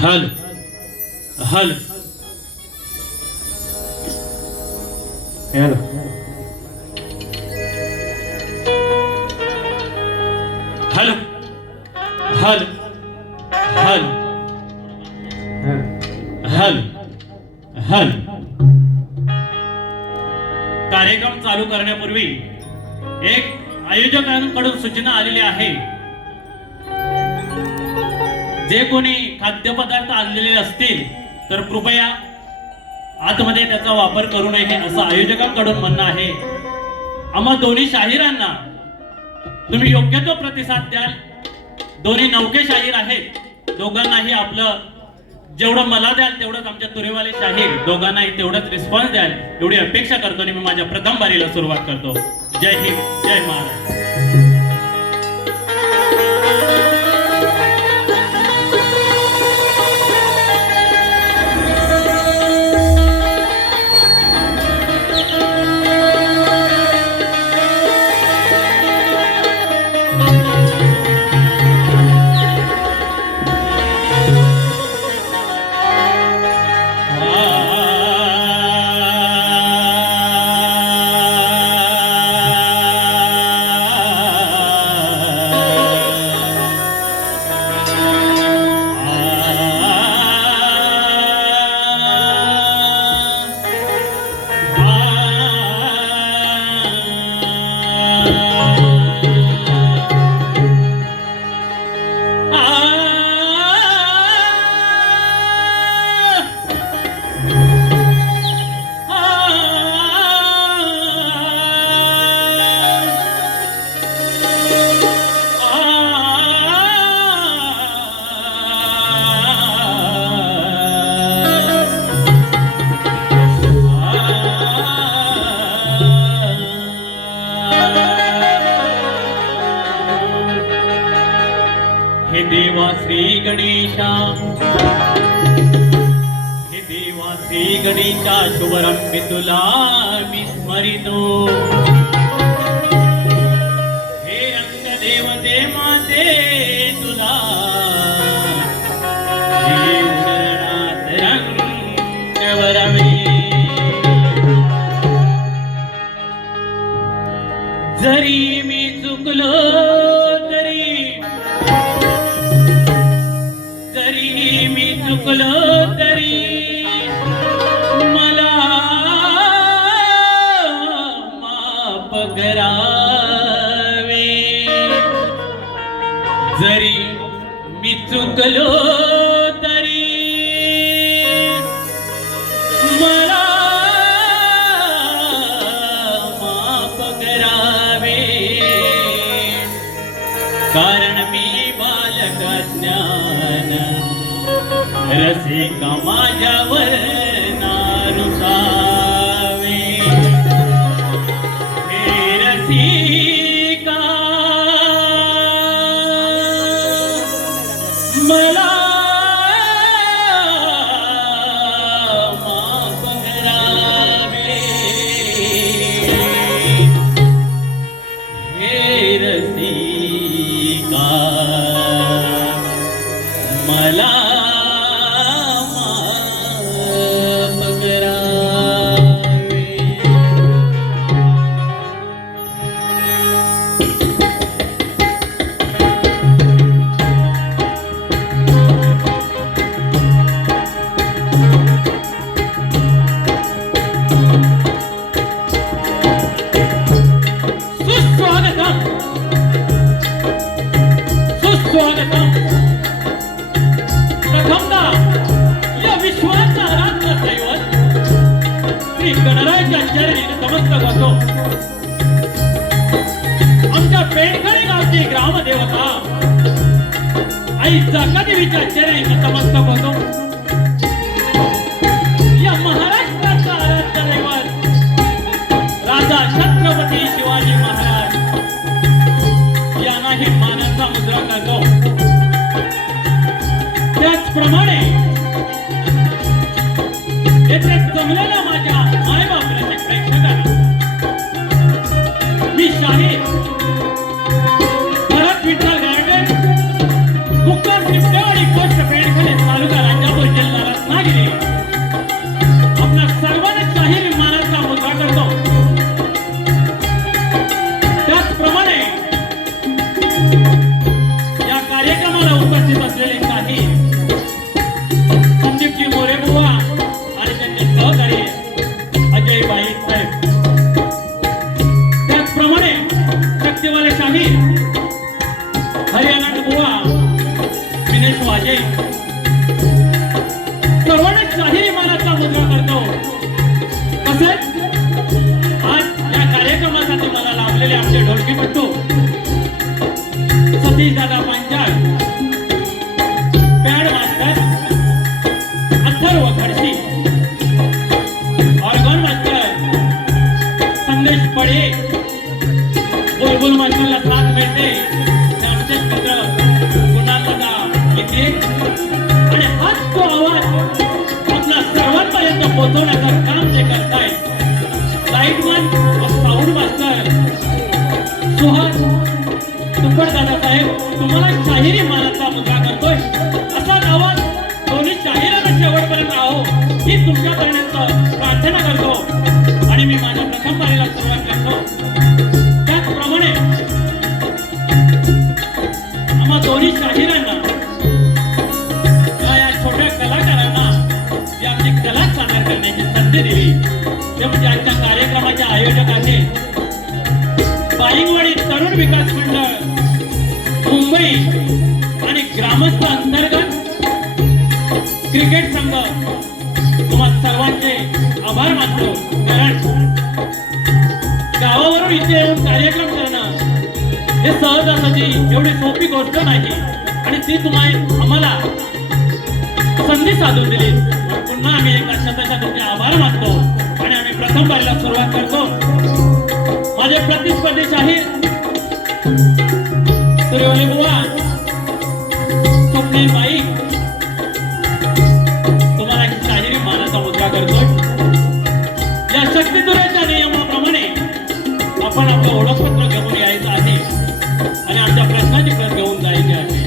हल हल हल हल हल हल हल हल कार्यक्रम चालू करण्यापूर्वी एक आयोजकांकडून सूचना आलेली आहे. जे कोणी खाद्यपदार्थ आणलेले असतील तर कृपया आतमध्ये त्याचा वापर करू नये असं आयोजकांकडून म्हणणं आहे. आम्हा दोन्ही शाहिरांना तुम्ही योग्य तो प्रतिसाद द्याल. दोन्ही नौके शाहीर आहेत. दोघांनाही आपलं जेवढं मला द्याल तेवढंच आमच्या तुरेवाले शाहीर दोघांनाही तेवढंच रिस्पॉन्स द्याल एवढी अपेक्षा करतो आणि मी माझ्या प्रथम बारीला सुरुवात करतो. जय हिंद, जय महाराष्ट्र. हे देवा श्री गणेशा, हे देवा श्री गणेशा, शुभरंभी तुला मी स्मरितो. हे अंग देवते माझे चुकलो तरी मला माफ करावे, जरी मी चुकलो तरी मला माफ करावे, कारण मी बालक ज्ञान रसिका माझ्यावर नारुसावे, हे रसिका मला माफ करावे, हे रसिका मला माफ करावे. सुस्वागतम सुस्वागतम. प्रथमतः या विश्वाचा आराध्य दैवत श्री गणरायाच्या चरणी नमस्कार करतो. आमच्या पेंढखळी गावची ग्रामदेवता आई जकादेवीच्या चरणी नमस्कार करतो. या महाराष्ट्राचा आराध्य दैवत राजा छत्रपती शिवाजी महाराज यांनाही मानाचा मुद्रा करतो. त्याचप्रमाणे येथे जमलेल्या माझ्या मायबापाच्या प्रेक्षकांना मी शाहीर भरत विठ्ठल गाडगे मुक्काम सिद्धेवाडी पोस्ट पेंढखळे तालुका राजापूर जिल्हा रत्नागिरी आपल्या सर्वांना शाहीर मानाचा मुद्रा करतो. त्याचप्रमाणे या कार्यक्रमाला उपस्थित असलेले काही संदीपजी मोरे बुवा आणि त्यांचे सहकारी अजय भाई साहेब, त्याचप्रमाणे शक्तिवाले शाहीर हरियाणा बुवा विनेश वाजे सर्वांना शाहीर मानाचा मुद्रा करतो. तसेच आज या कार्यक्रमासाठी मला लाभलेले आमचे ढोलकीपट्टू सतीश दादा Panchal, pad master Atharva Khadshi, organ master Sandesh Pade, बुलबुल मास्टरला साथ मिळते आमचे मित्र कुणाल दादा इथे, आणि हाच तो आवाज आपल्या सर्वांपर्यंत पोहोचवण्याचं काम जे करतायत lightman sound master Suhas तुपड Dada Saheb, तुम्हाला शाहिरी मानाचा मुद्रा करतोय. असाच आवाज दोन्ही शाहिरांना शेवटपर्यंत राहो ही तुमच्यापर्यंत प्रार्थना करतो आणि मी माझ्या प्रथम पारीला सुरुवात करतो. त्याचप्रमाणे आम्हा दोन्ही शाहिरांना या छोट्या कलाकारांना जी आमची कला सादर करण्याची संधी दिली ते म्हणजे आजच्या कार्यक्रमाचे आयोजक आहेत बाईंगवाडी तरुण विकास मंडळ मुंबई आणि ग्रामस्थ अंतर्गत क्रिकेट संघ. तुम्हा सर्वांचे आभार मानतो, कारण गावावरून इथे येऊन कार्यक्रम करणं हे सहजासहजी एवढी सोपी गोष्ट नाही आणि ती आम्हाला संधी साधून दिली. पुन्हा आम्ही एका शतका तुमचे आभार मानतो आणि आम्ही प्रथम पारीला सुरुवात करतो. माझे प्रतिस्पर्धी शाहीर सूर्यवली बुवा, स्वप्नील बाई, तुम्हाला शाहिरी मानाचा मुद्रा करतो. या शक्तिदुराच्या नियमाप्रमाणे आपण आपलं ओळखपत्र घेऊन यायचं आहे आणि आमच्या प्रश्नाची प्रत घेऊन जायची आहे.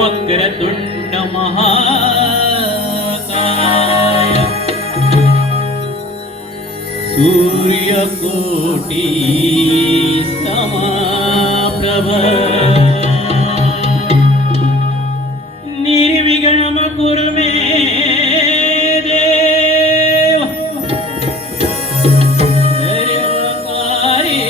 वक्रतुंड महाकाय सूर्यकोटी समप्रभ निर्विघ्नं कुरु मे देव सर्वकार्येषु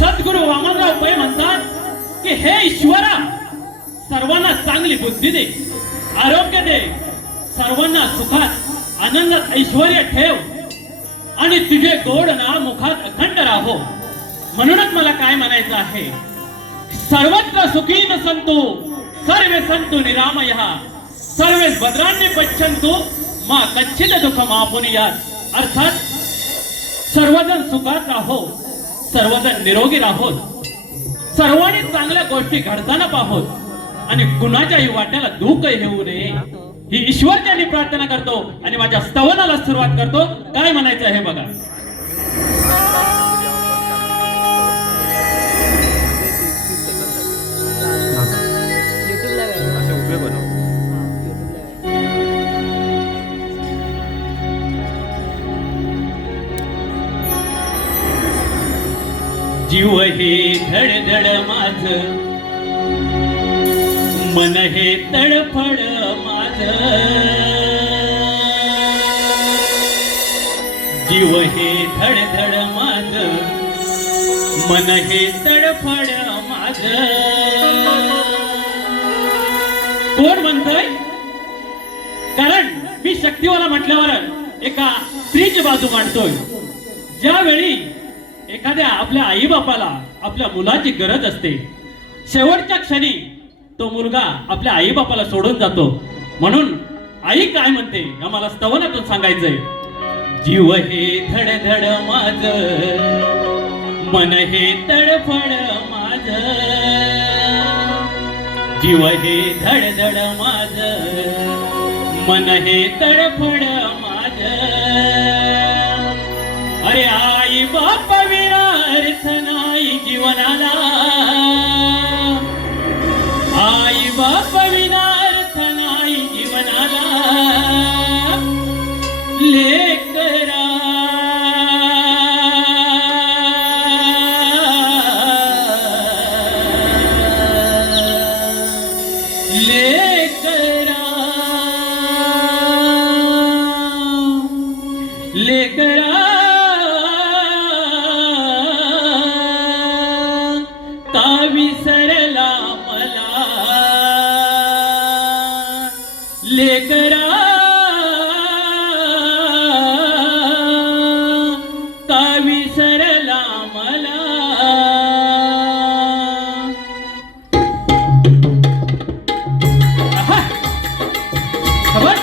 सद्गुरु वामनराव पै म्हणतात की हे ईश्वरा, सर्वांना चांगली बुद्धी दे, आरोग्य दे, सर्वांना सुखात आनंदात ऐश्वर्य ठेव आणि तुझे गोड नाम मुखात अखंड राहो. म्हणूनच मला काय म्हणायचं आहे, सर्वत्र सुखी न संतु सर्वे संतु निरामयः सर्वे भद्राण्य पश्यन्तु मा कच्चित दुःख मापुनियात. अर्थात सर्वजण सुखात राहो, सर्वजण निरोगी राहोत, सर्वांनी चांगल्या गोष्टी घडताना पाहोत आणि कुणाच्याही वाट्याला दुःख येऊ नये ही ईश्वरच्यानी प्रार्थना करतो आणि माझ्या स्तवनाला सुरुवात करतो. काय म्हणायचं आहे बघा. जीव हे धडधड माझ, मन हे तडफड माझ, जीव हे धडधड माझ, मन हे तडफड माझ. कोण म्हणतोय? कारण मी शक्तीवाला म्हटल्यावर एका स्त्रीची बाजू मांडतोय. ज्यावेळी एखाद्या आपल्या आई बापाला आपल्या मुलाची गरज असते, शेवटच्या क्षणी तो मुलगा आपल्या आई बापाला सोडून जातो. म्हणून आई काय म्हणते आम्हाला स्तवनातून सांगायचंय. जीव हे धडधड माझ, मन हे तडफड माझ, जीव हे धडधड माझ, मन हे तडफड माझ. अरे आई बाप विना अर्थ नाही जीवनाला, आई बाप विना अर्थ नाही जीवनाला. लेकरा लेकरा लेकरा का विसरला मला, लेकरा का विसरला मला. आहा, खबर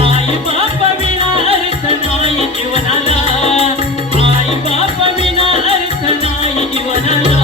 आई बाप विना अर्थ नाही जीवनाला, आई बाप विना अर्थ नाही जीवनाला.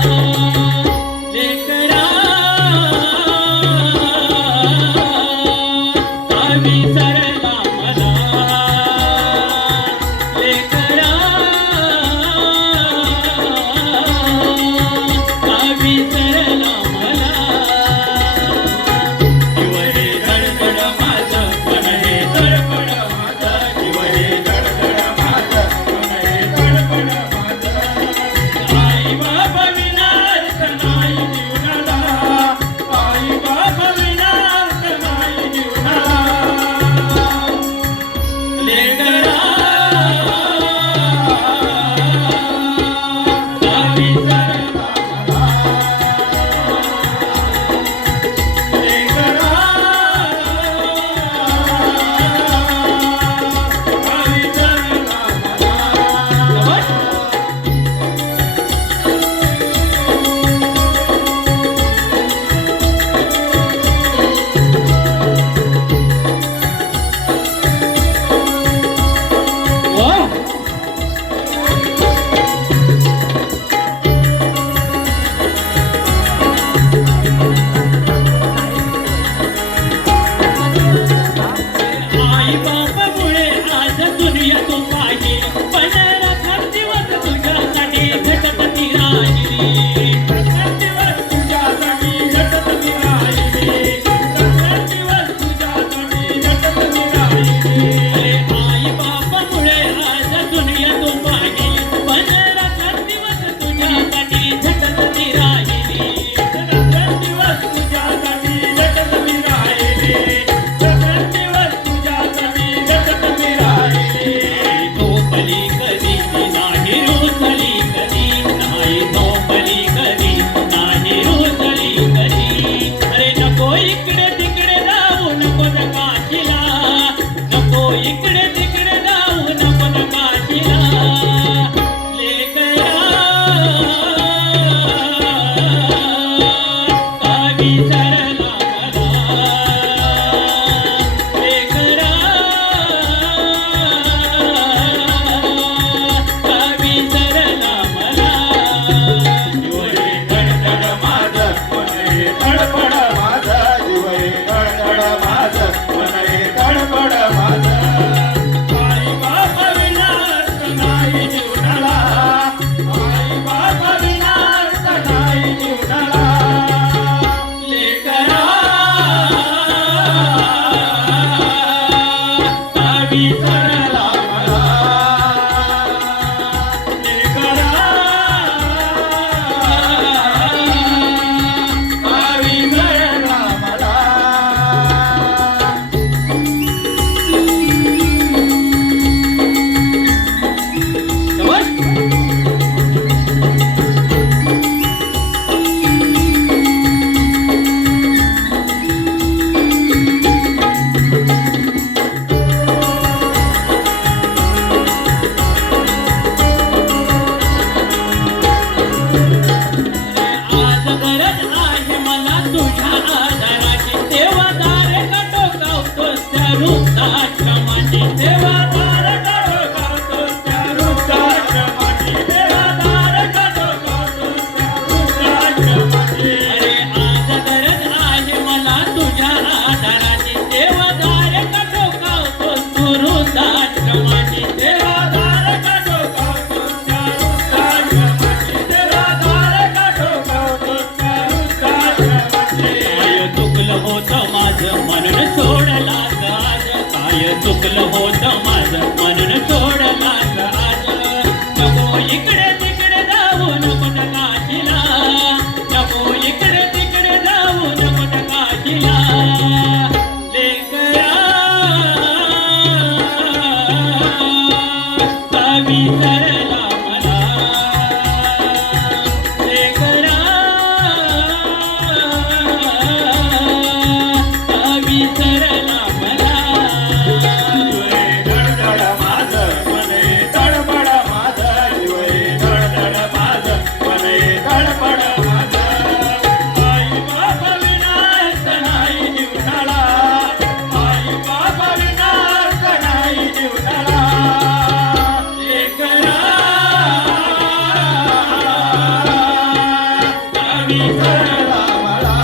विसरला मला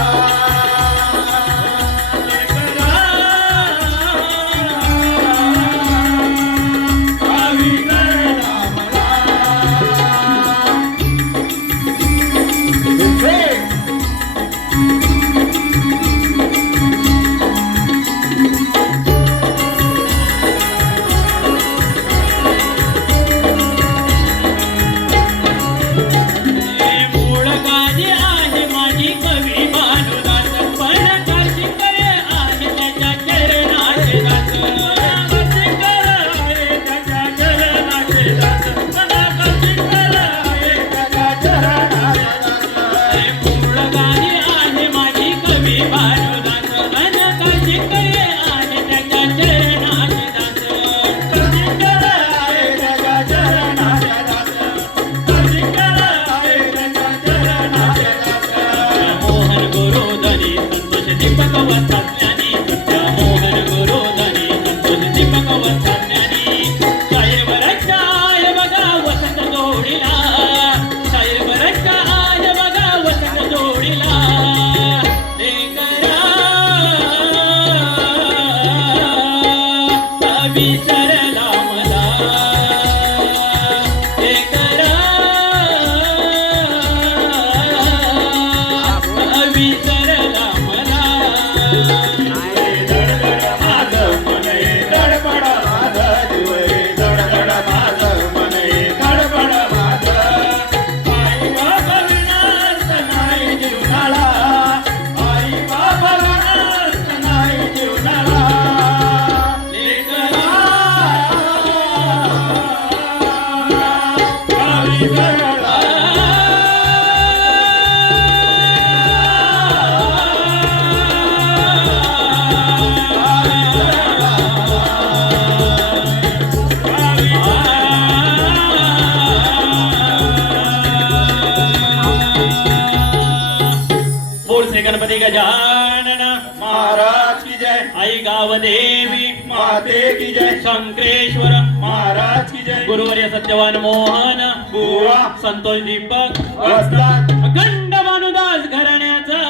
विसरला मला हे करा विसरला मला धडधड माझं मन धडपड माझं जीव धडधड माझं मन धडपड माझं आई बाबा विनाश नाही जीवनाला आई बाबा विनाश नाही जीवनाला बोल श्री गणपती गजानन महाराज की जय आई गावदेवी माते की जय शंकरेश्वर महाराज की जय गुरुवर्य सत्यवान मोहन बुवा संतोष दीपक वस्ताद अखंड भानुदास घराण्याचा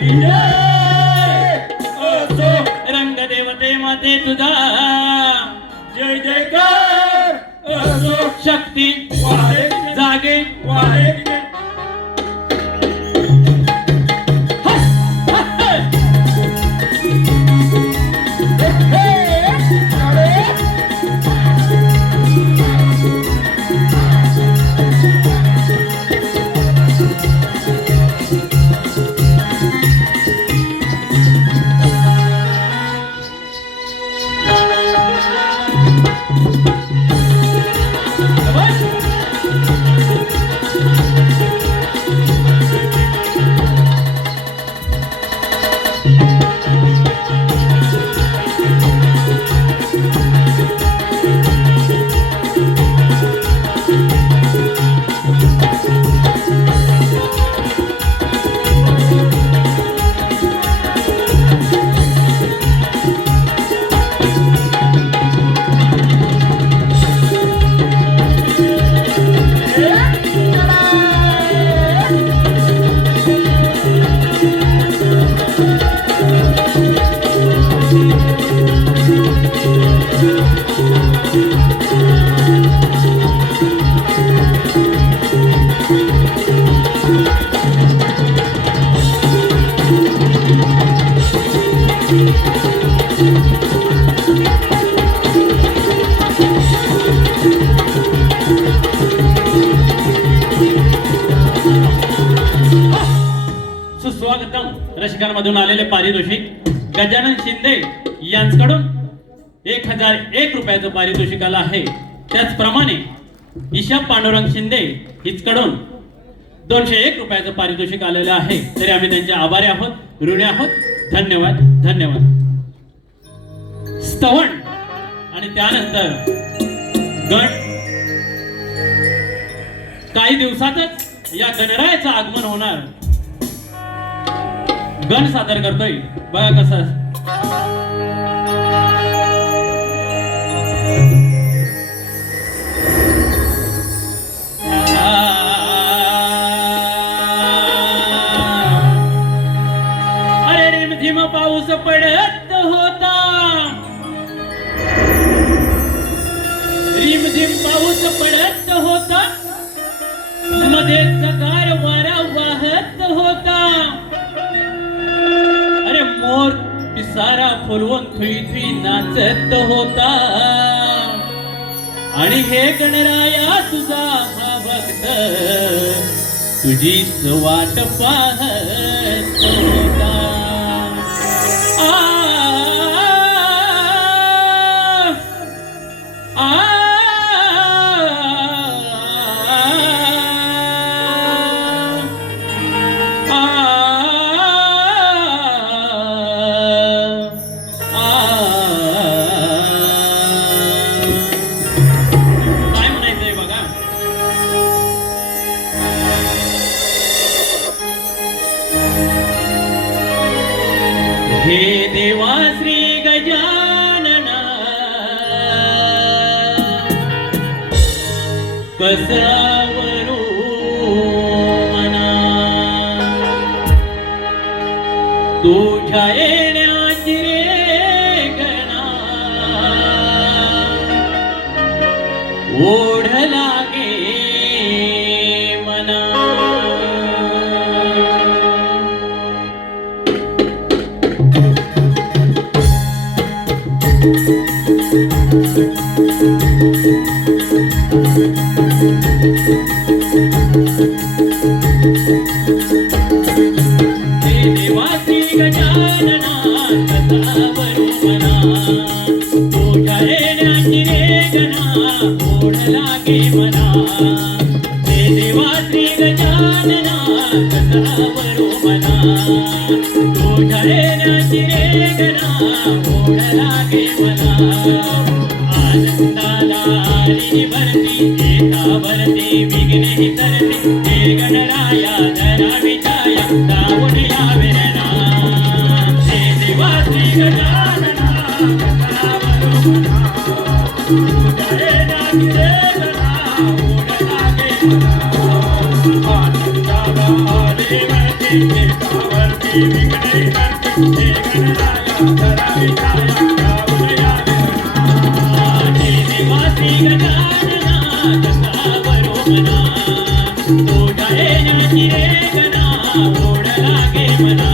विजय असो रंगदेवते माते तुझा जय जयकार असो शक्ती वाहे जागे वाहे की जय सुस्वागतम रसिकांमधून आलेले पारितोषिक गजानन शिंदे यांच्याकडून 1001 रुपयाचं पारितोषिक आलं आहे. त्याचप्रमाणे ईशा पांडुरंग शिंदे हिचकडून 201 रुपयाचं पारितोषिक आलेलं आहे. तरी आम्ही त्यांचे आभारी आहोत, ऋणी आहोत. धन्यवाद धन्यवाद. स्तवन आणि त्यानंतर गण काही दिवसातच या गणरायाचं आगमन होणार. गण सादर करतोय बघा कसं. मध्ये चकार वारा वाहत होता. अरे मोर पिसारा फुलवून थुई थुई नाचत होता. आणि हे गणराया तुझा हा भक्त तुझीच वाट पाहत होता. काय म्हणायचंय बघा. हे देवा श्री गजानना कसावरू मना तुझ्या येण्याची रे गणा ओढ लागे मना. हे देवा श्री गजानना कसावरू मना तुझ्या येण्याची रे गणा ओढ लागे मना. हे देवा श्री गजानना कसावरू मना तुझ्या येण्याची रे गणा ओढ लागे मना. आनंदाला आली भरती एकावरती विघ्ने तरती. हे गणराया धरावी छाया दावून यावे ना. हे देवा श्री गजानना कसावरू मना तुझ्या येण्याची रे गणा ओढ लागे मना. आनंदाला आली भरती एकावरती विघ्ने तरती. हे गणराया धरावी छाया दावून यावे ना. देवा श्री गजानना कसावरू मना तुझ्या येण्याची रे गणा ओढ लागे मना.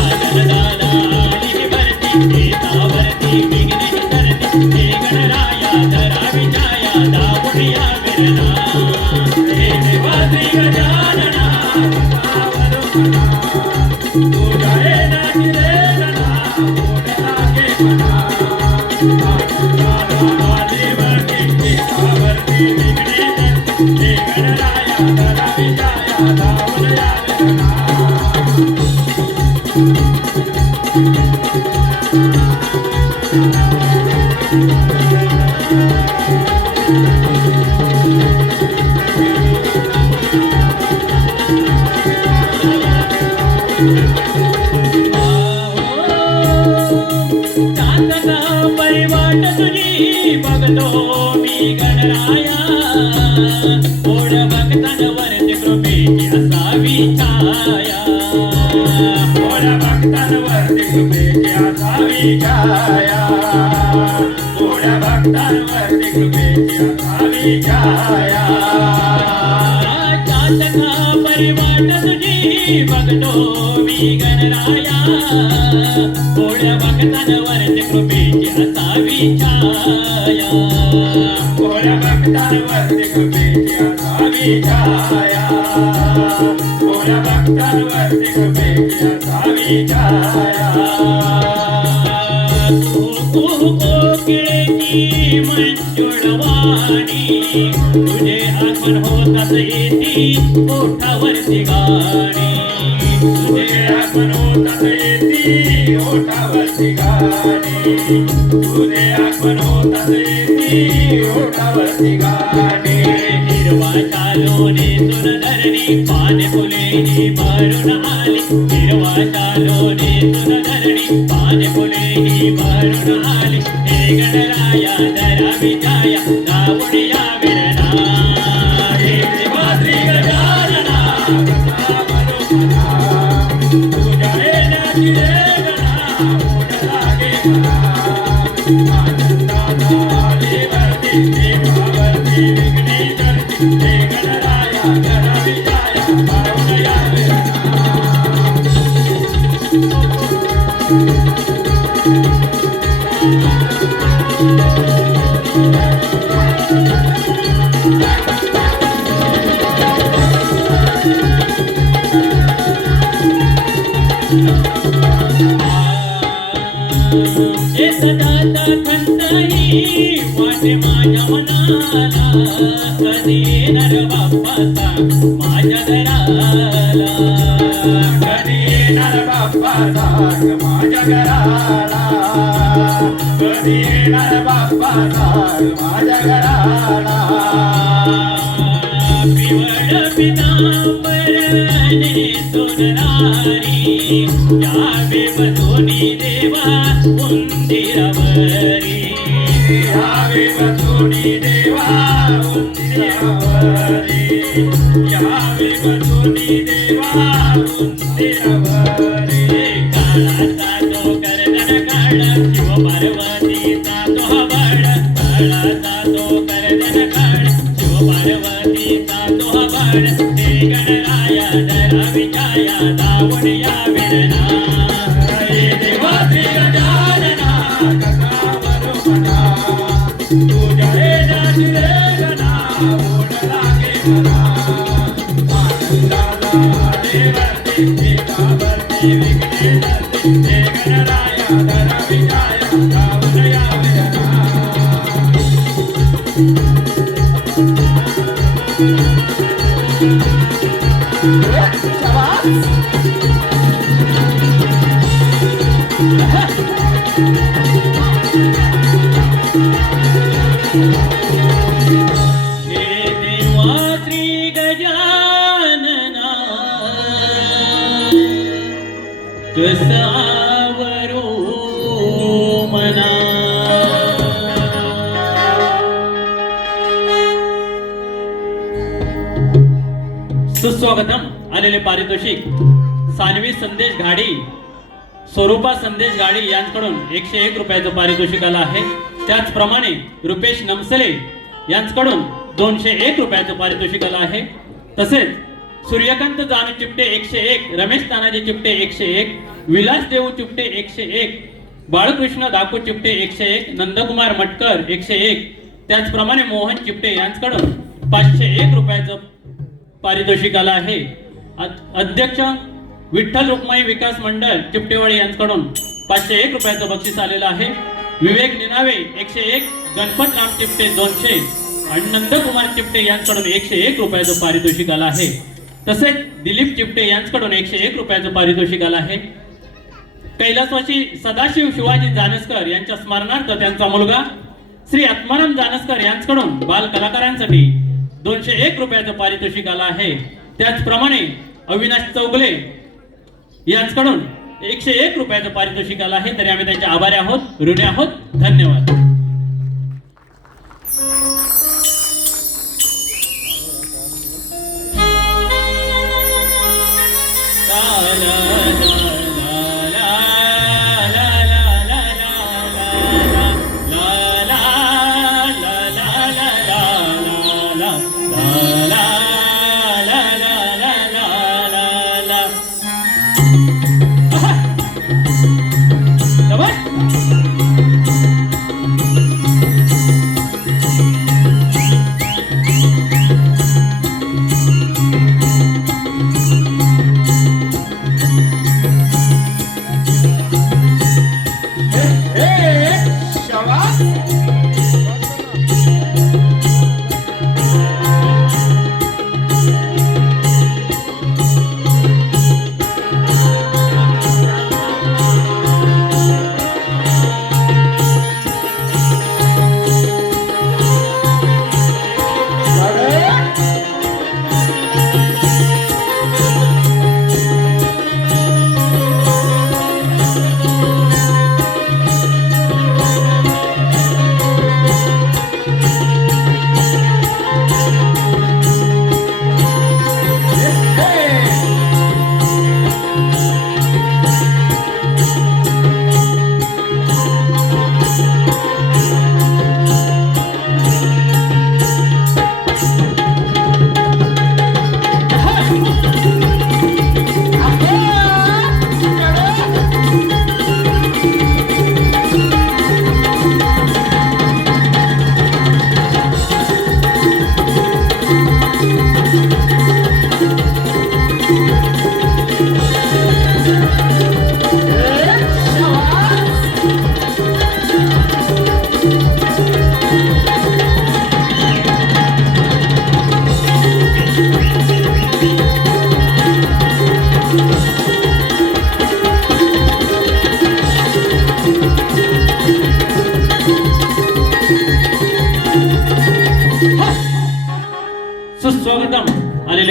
आनंदाला आली भरती एकावरती विघ्ने तरती. हे गणराया धरावी छाया दावून यावे ना. हे देवा श्री गजानना कसावरू मना तुझ्या येण्याची रे गणा ओढ लागे मना. परिवाट तुझी बघतो मी गणराया. ओढ भक्तांवरती कृपेची असावी छाया. ओढ भक्तांवरती कृपेची असावी छाया. ओढ भक्तांवरती कृपेची असावी छाया. चातका परिवाट तुझी बघतो मी गणराया. ओढ भक्तांवरती कृपेची असावी छाया. ओढ भक्तांवरती कृपेची असावी छाया. ओढ भक्तांवरती कृपेची असावी छाया. कोकिळेची मंजुळवाणी तुझे आगमन होतात येती ओठावरती गाणी. तुझे आगमन होतात येती ओठावरती गाणी. तुझे आगमन होतात येती ओठावरती गाणी. हिरवा शालोने सुरधरणी पाने फुलेही भरून आली. हिरवा शालोने सुरधरणी पाने फुलेही भरून आली. हे गणराया धरावी छाया दावून यावे ना. हे देवा श्री गजानना कसावरू मना तुझ्या येण्याची रे गणा ओढ लागे मना. आनंदाला आली भरती एकावरती विघ्ने तरती. हे गणराया हे सदाचा खंतही वाटे माझ्या मनाला कधी येणार बाप्पाचा माझ्या घराला कधी येणार बाप्पाचा माझ्या घराला कधी येणार बाप्पाचा माझ्या घराला पिवळ पितांबरने सोनरारी यावे बसोनी देवा उंदिरावरी यावे बसोनी देवा उंदिरावरी यावे बसोनी देवा उंदिरावरी काळाचा तो गर्दन काळ शिव पार्वतीचा तो हवळ काळाचा तो गर्दन काळ शिव पार्वतीचा तो हवळ हे गणराया धरा विजया दावण यावे ना हे देवाचे गजानना कसा बरोबरा तुझ्या हे जातीले गणा ओढ लागे मला आनंदाला देवते देवावरती विघ्ने धरते हे गणराया धरा विजया दावण यावे ना हे देवा श्री गजानना कसावरो मना सुस्वागतम आलेले पारितोषिक सानवी संदेश घाडी स्वरूपा संदेश गाडी यांच्याकडून 101 रुपयाचं पारितोषिक आलं आहे. त्याचप्रमाणे रुपेश नमसले यांच्याकडून 201 रुपयाचं पारितोषिक आलं आहे. तसेच सूर्यकांत जानू चिपटे 101, रमेश तानाजी चिपटे 101, विलास देऊ चिपटे 101, बाळकृष्ण दाकू चिपटे 101, नंदकुमार मटकर 101, त्याचप्रमाणे मोहन चिपटे यांच्याकडून 501 रुपयाचं पारितोषिक आलं आहे. अध्यक्ष विठ्ठल रुक्माई विकास मंडळ चिपटेवाडी यांच्याकडून 501 रुपयाचं बक्षीस आलेलं आहे. विवेक निनावे 101, गणपत राम चिपटे 200 आणि नंदकुमार चिपटे यांच्याकडून 101 रुपयाचं पारितोषिक आलं आहे. तसेच दिलीप चिपटे यांच्याकडून 101 रुपयाचं पारितोषिक आलं आहे. कैलासवासी सदाशिव शिवाजी जानसकर यांच्या स्मरणार्थ त्यांचा मुलगा श्री आत्माराम जानसकर यांच्याकडून बाल कलाकारांसाठी 201 रुपयाचं पारितोषिक आलं आहे. त्याचप्रमाणे अविनाश चौगले यांच्याकडून 101 रुपयाचं पारितोषिक आलं आहे. तरी आम्ही त्यांचे आभारी आहोत, ऋणी आहोत. धन्यवाद.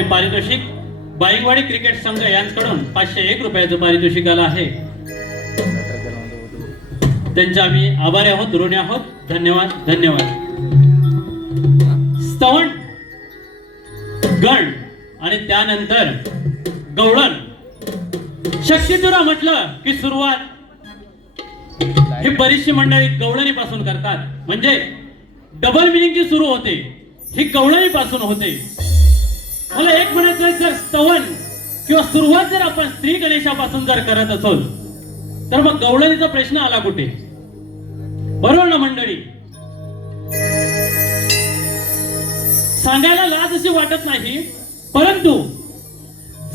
असलेले पारितोषिक बाईकवाडी क्रिकेट संघ यांच्याकडून 501 रुपयाचं पारितोषिक आलं आहे. त्यांचे आम्ही आभारी आहोत, ऋणी आहोत. धन्यवाद धन्यवाद. स्तवन गण आणि त्यानंतर गवळण. शक्तितुरा म्हटलं की सुरुवात ही बरीचशी मंडळी गवळणीपासून करतात. म्हणजे डबल मिनिंग सुरू होते ही गवळणीपासून होते. मला एक म्हणायचं आहे, जर स्तवन किंवा सुरुवात जर आपण स्त्री गणेशापासून जर करत असोल तर मग गवळणीचा प्रश्न आला कुठे? बरोबर ना मंडळी? सांगायला लाज अशी वाटत नाही, परंतु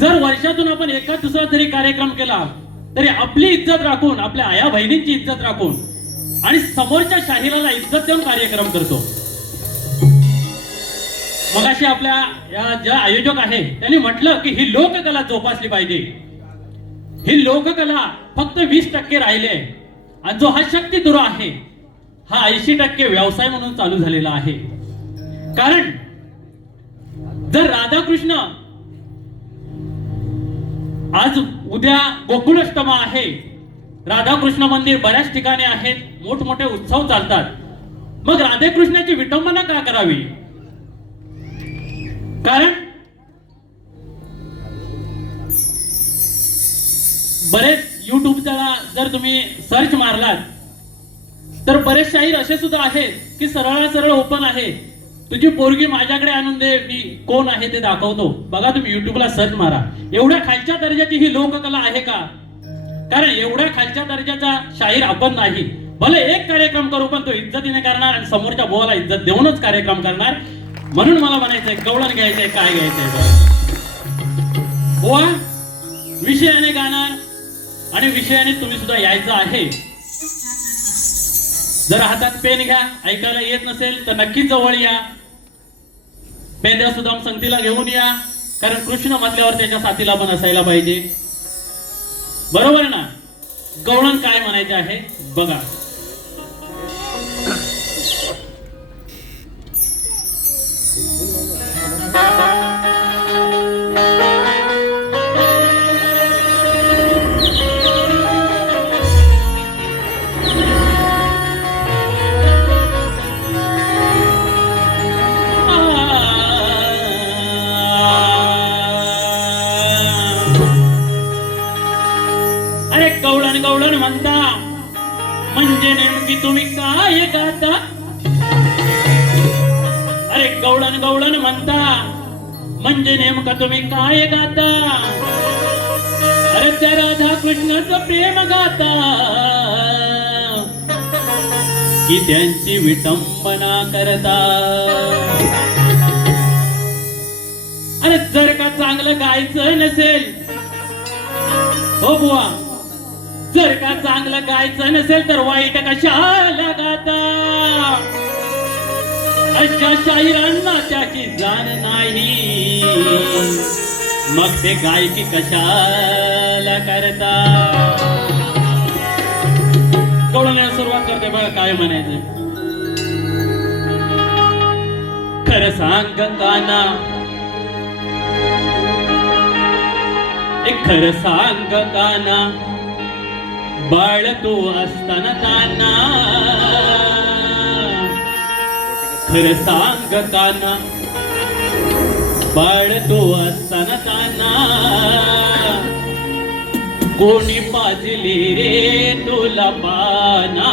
जर वर्षातून आपण एका दुसरा जरी कार्यक्रम केला तरी आपली इज्जत राखून, आपल्या आया बहिणींची इज्जत राखून आणि समोरच्या शाहिराला इज्जत देऊन कार्यक्रम करतो. मगाशी आपल्या या ज्या आयोजक आहे त्यांनी म्हटलं की ही लोककला जोपासली पाहिजे. ही लोककला फक्त 20% राहिले आणि जो हा शक्तितुरा आहे हा 80% व्यवसाय म्हणून चालू झालेला आहे. कारण जर राधाकृष्ण आज उद्या गोकुळाष्टमी आहे, राधाकृष्ण मंदिर बऱ्याच ठिकाणी आहेत, मोठमोठे उत्सव चालतात, मग राधाकृष्णाची विटंबना का करावी? कारण बरेच युट्यूबला जर तुम्ही सर्च मारलात तर बरेच शाहीर असे सुद्धा आहेत की सरळ सरळ ओपन आहे, तुझी पोरगी माझ्याकडे आणून दे, मी कोण आहे ते दाखवतो. बघा तुम्ही युट्यूबला सर्च मारा. एवढ्या खालच्या दर्जाची ही लोककला आहे का? कारण एवढ्या खालच्या दर्जाचा शाहीर आपण नाही. भले एक कार्यक्रम करू पण तो इज्जतीने करणार आणि समोरच्या बोवाला इज्जत देऊनच कार्यक्रम करणार. म्हणून मला म्हणायचंय गवळण घ्यायचंय, काय घ्यायचंय बोवा विषयाने गाणार आणि विषयाने तुम्ही सुद्धा यायचं आहे. जर हातात पेन घ्या, ऐकायला येत नसेल तर नक्कीच जवळ या. पेंद्या सुद्धा संगतीला घेऊन या, कारण कृष्ण म्हटल्यावर त्याच्या साथीला पण असायला पाहिजे. बरोबर ना? गवळण काय म्हणायचे आहे बघा. अरे गवळण गवळण म्हणता म्हणजे नेमकी तुम्ही काय गाता? अरे गवळण गवळण म्हणता म्हणजे नेमकं तुम्ही काय गाता? अरे त्या राधा कृष्णाचं प्रेम गाता की त्यांची विटंबना करता? अरे जर का चांगलं गायचं नसेल, हो बुवा, जर का चांगलं गायचं नसेल तर वाईट कशाला गाता? अशा शाहिरांना त्याची जाण नाही, मग ते गायकी कशाला करता? गवळण्याला सुरुवात करते बघा काय म्हणायचं. खरं सांग काना, खरं सांग काना, बाळ तू असताना ताना. खरं सांग काना, बाळ तू असताना ताना. कोणी पाजली रे तुला पाना?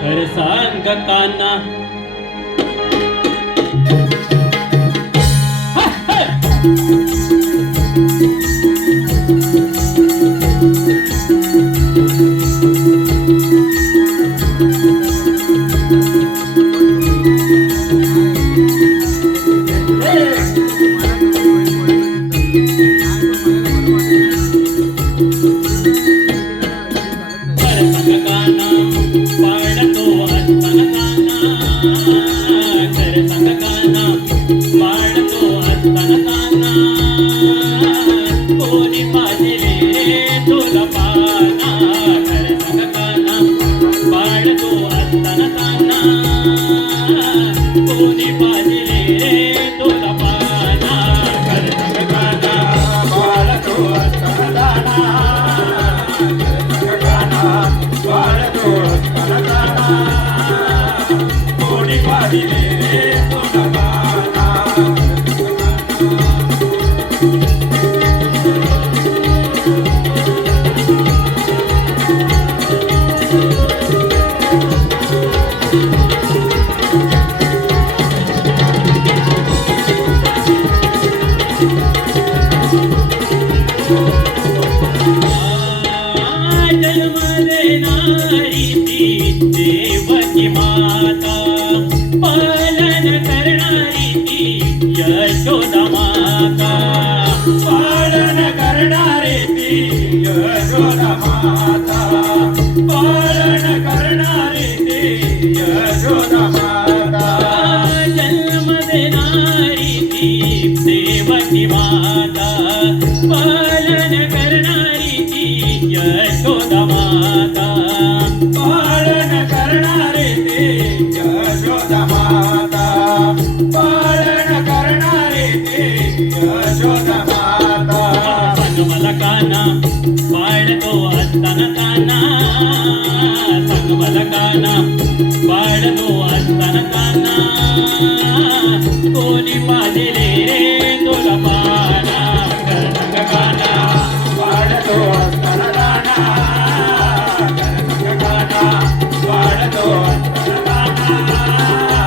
खरं सांग काना. Thank you. जन्म देणारी ती देवकी माता, पालन करणारी ती यशोदा माता, पालन करणारे ती यशोदा माता, पालन करणारे ती यशोदा माता, जन्म देणारी ती देवकी माता, पालन करणारी ती यशोदा माता, पालन करणारे ते यशोदा माता, पालन करणारे ते यशोदा माता. सांग मला काना बाळतो असताना काना, सांग मला काना बाळतो असताना काना, कोणी पाहिले रे तुला पाना, कर्णक काना वाढतो असताना दाना, कर्णक गाना वाढतो असताना दाना,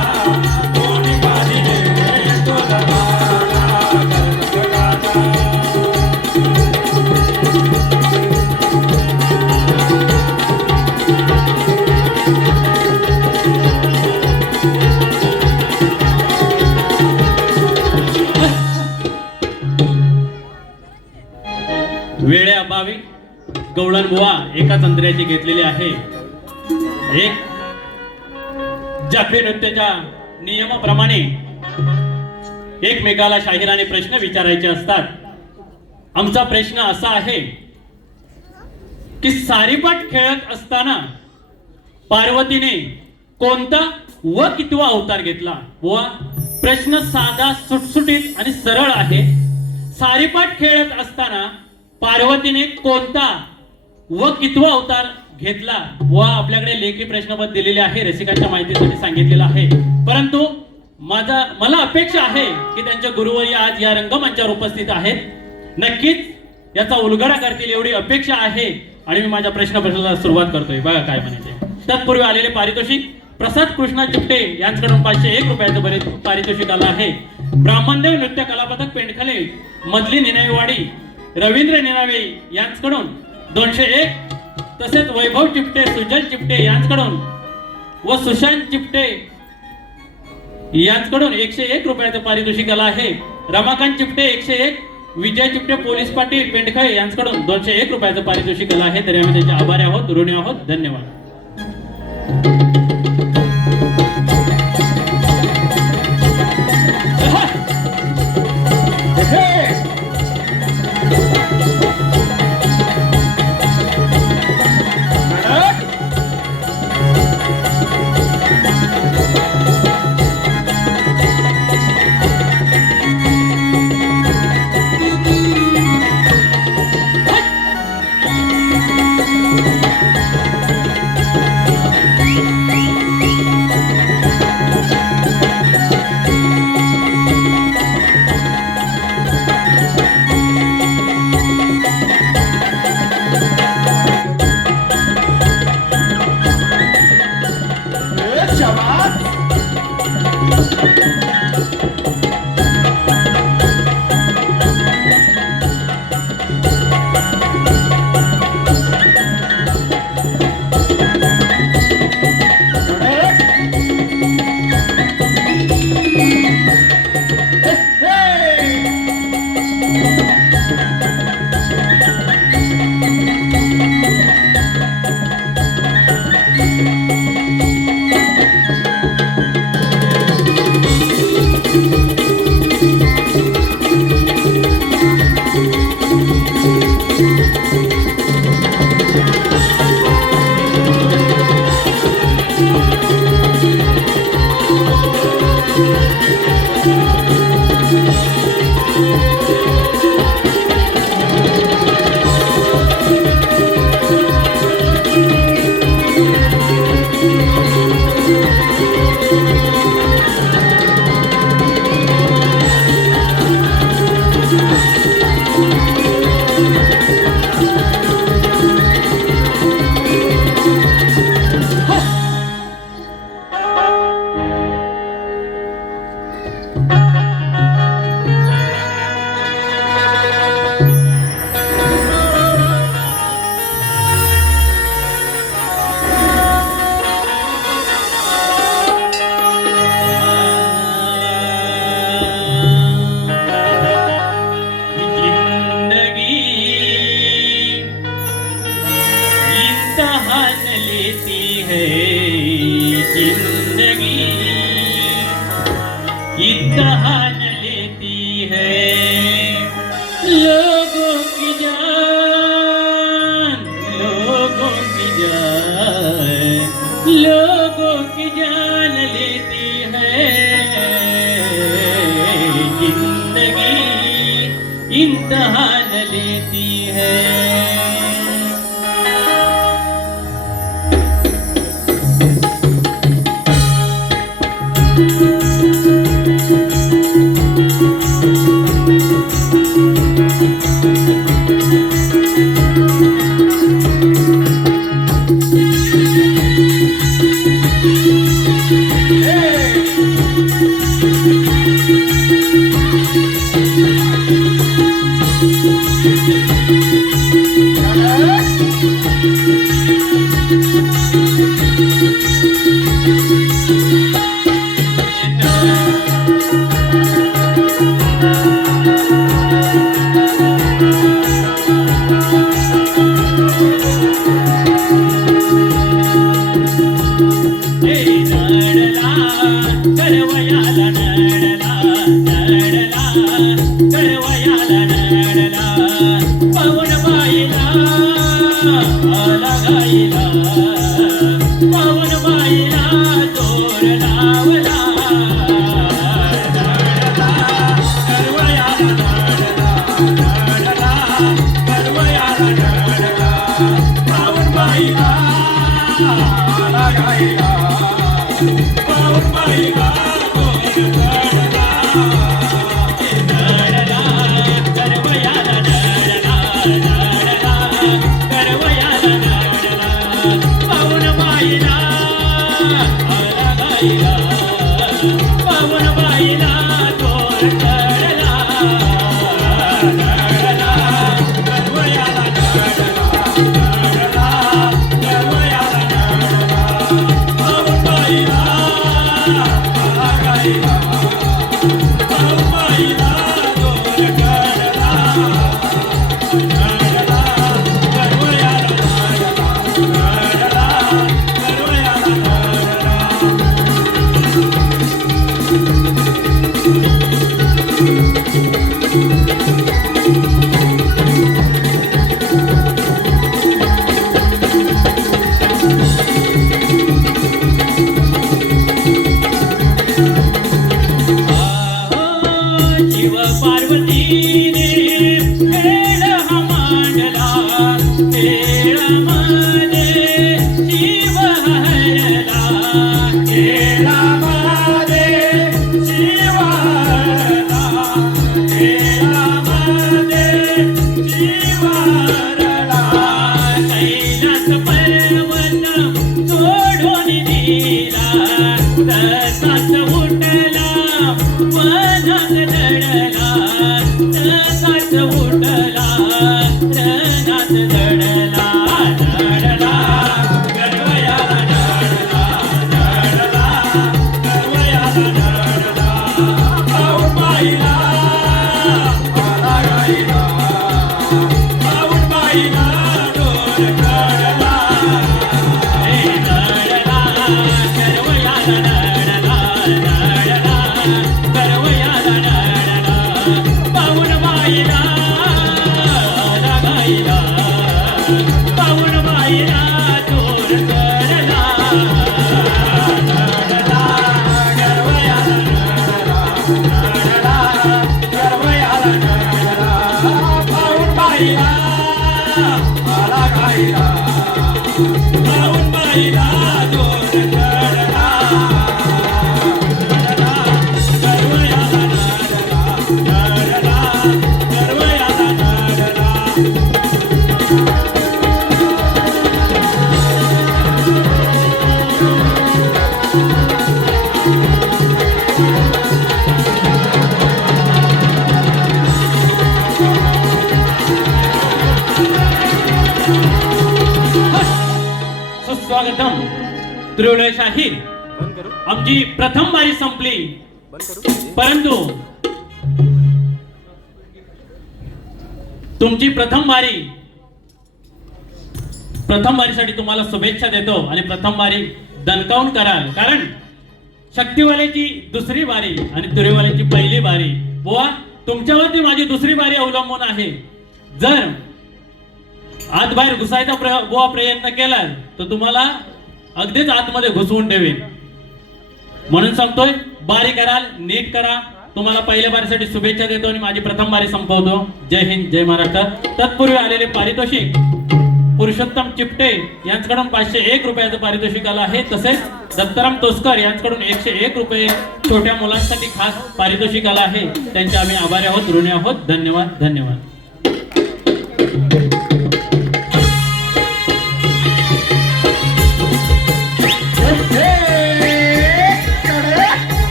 कोणी पाहिले तुला माना, कर्णक गाना. वेळेअभावी गवळण बुवा एका तंत्र्याची घेतलेली आहे. एक जाफी नृत्याच्या नियमाप्रमाणे एकमेकाला शाहिराने प्रश्न विचारायचे असतात. आमचा प्रश्न असा आहे की सारीपाट खेळत असताना पार्वतीने कोणता व कितवा अवतार घेतला? बुवा प्रश्न साधा सुटसुटीत आणि सरळ आहे. सारीपाट खेळत असताना पार्वतीने कोणता व कितवा अवतार घेतला? व आपल्याकडे लेखी प्रश्नपत्र दिलेले आहे, रसिकांच्या माहितीसाठी सांगितलेलं आहे. परंतु मला अपेक्षा आहे की त्यांच्या गुरुवर्य आज या रंगमंचावर उपस्थित आहेत, नक्कीच याचा उलगडा करतील एवढी अपेक्षा आहे. आणि मी माझ्या प्रश्नाला सुरुवात करतोय. बघा काय म्हणायचे. तत्पूर्वी आलेले पारितोषिक प्रसाद कृष्णा चिपटे यांच्याकडून 501 रुपयाचं बरेच पारितोषिक आलं आहे. ब्राह्मणदेव नृत्य कलापथक पेंडखले मधली निनावीवाडी रवींद्र निनावे यांच्याकडून 201, तसेच वैभव चिपटे सुजल चिपटे यांच्याकडून व सुशांत चिपटे यांच्याकडून 101 रुपयाचं पारितोषिक आलं आहे. रमाकांत चिपटे 101, विजय चिपटे पोलीस पाटील पेंडखळे यांच्याकडून 201 रुपयाचं पारितोषिक आलं आहे. तरी आम्ही त्यांचे आभारी आहोत, ऋणी आहोत. धन्यवाद. लोगों की जान, लोगों की जान, लोगों की जान लेती है जिंदगी, इम्तिहान लेती है। स्वागतम त्रिवलय शाहीर आमची प्रथम वारी संपली परंतु तुमची प्रथम वारीसाठी तुम्हाला शुभेच्छा देतो आणि प्रथम वारी दणकावून कराल कारण शक्तीवाल्याची दुसरी वारी आणि तुरेवाल्याची पहिली वारी बुवा तुमच्यावरती माझी दुसरी बारी अवलंबून आहे. जर आत बाहेर घुसायचा प्रयत्न केला तर तुम्हाला अगदीच आतमध्ये घुसवून ठेवेन. म्हणून सांगतोय, बारी कराल, नीट करा. तुम्हाला पहिल्या बारीसाठी शुभेच्छा देतो आणि माझी प्रथम बारी संपवतो. जय हिंद, जय महाराष्ट्र. तत्पूर्वी आलेले पारितोषिक पुरुषोत्तम चिपटे यांच्याकडून 501 रुपयाचं पारितोषिक आलं आहे. तसेच दत्ताराम तोसकर यांच्याकडून 101 रुपये छोट्या मुलांसाठी खास पारितोषिक आलं आहे. त्यांचे आम्ही आभारी आहोत, ऋणी आहोत. धन्यवाद, धन्यवाद.